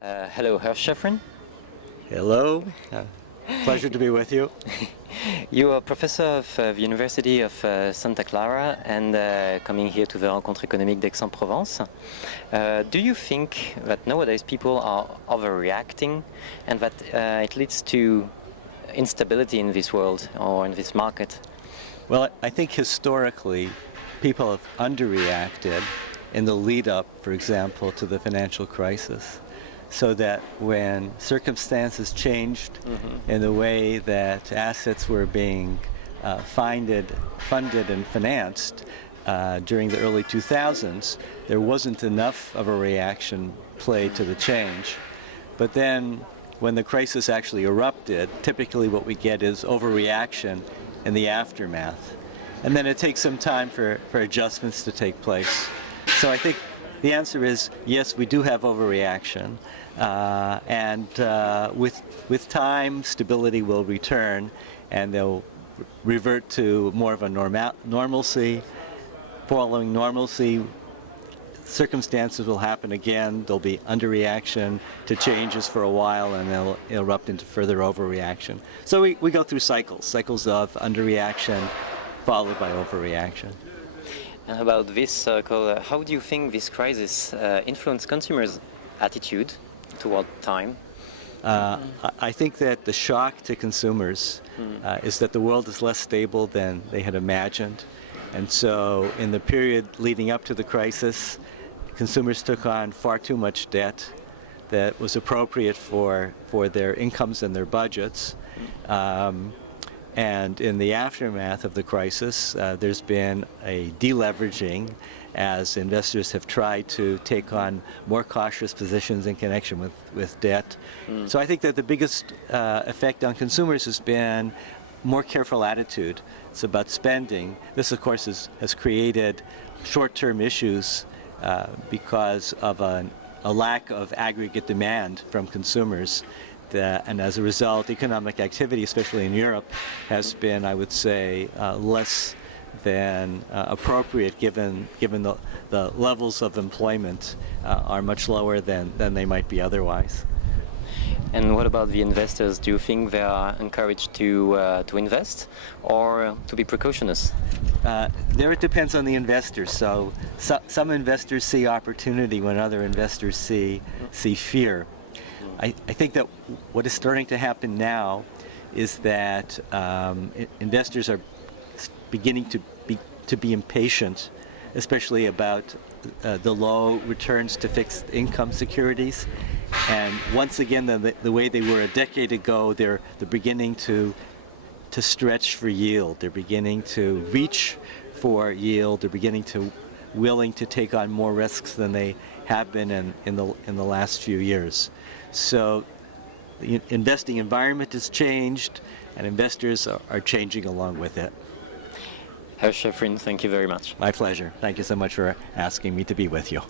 Hello, Hersh Shefrin. Hello, pleasure to be with you. You are professor of the University of Santa Clara and coming here to the Rencontres économiques d'Aix-en-Provence. Do you think that nowadays people are overreacting and that it leads to instability in this world or in this market? Well, I think historically people have underreacted in the lead up, for example, to the financial crisis. So that when circumstances changed in the way that assets were being funded and financed during the early 2000s, there wasn't enough of a reaction played to the change. But then when the crisis actually erupted, typically what we get is overreaction in the aftermath. And then it takes some time for adjustments to take place. So I think the answer is yes, we do have overreaction, and with time, stability will return, and they'll revert to more of a normalcy. Following normalcy, circumstances will happen again. There'll be underreaction to changes for a while, and they'll erupt into further overreaction. So we go through cycles of underreaction followed by overreaction. About this circle, how do you think this crisis influenced consumers' attitude toward time? I think that the shock to consumers is that the world is less stable than they had imagined. And so in the period leading up to the crisis, consumers took on far too much debt that was appropriate for their incomes and their budgets. And in the aftermath of the crisis, there's been a deleveraging as investors have tried to take on more cautious positions in connection with debt. So I think that the biggest effect on consumers has been more careful attitude. It's about spending. This, of course, has created short-term issues because of a lack of aggregate demand from consumers. And as a result, economic activity, especially in Europe, has been, I would say, less than appropriate given the levels of employment are much lower than they might be otherwise. And what about the investors? Do you think they are encouraged to invest or to be precautious? There it depends on the investors. So some investors see opportunity when other investors see fear. I think that what is starting to happen now is that investors are beginning to be impatient, especially about the low returns to fixed income securities. And once again, the way they were a decade ago, they're beginning to stretch for yield. They're beginning to reach for yield. They're beginning to willing to take on more risks than they have been in the last few years. So the investing environment has changed, and investors are changing along with it. Hersh Shefrin, thank you very much. My pleasure. Thank you so much for asking me to be with you.